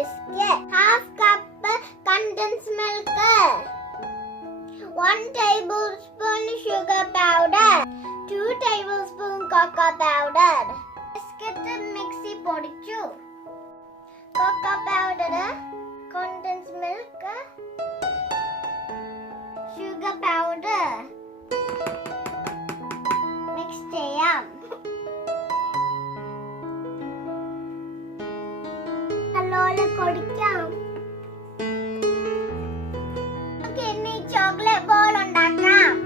biscuit, half cup condensed milk, 1 tablespoon sugar powder, 2 tablespoon cocoa powder. Biscuit mixi പൊടിച്ചു. Cocoa powder, condensed milk, sugar powder mix ചെയ്യാം. നല്ലോണം കുടിക്കാം. നമുക്ക് ഇനി chocolate ball ഉണ്ടാക്കാം.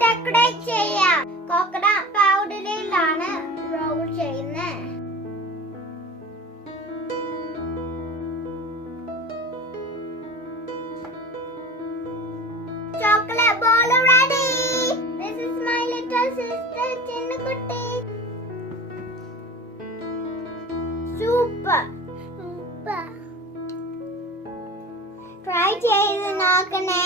Decorate ചെയ്യാം. കോക്കനട്ട് പൗഡറിലാണ് റോൾ ചെയ്യുന്നത്. Chocolate ball ready. This is my little sister Chinnukutty. Super super. Try ചെയ്ത് നോക്കണേ.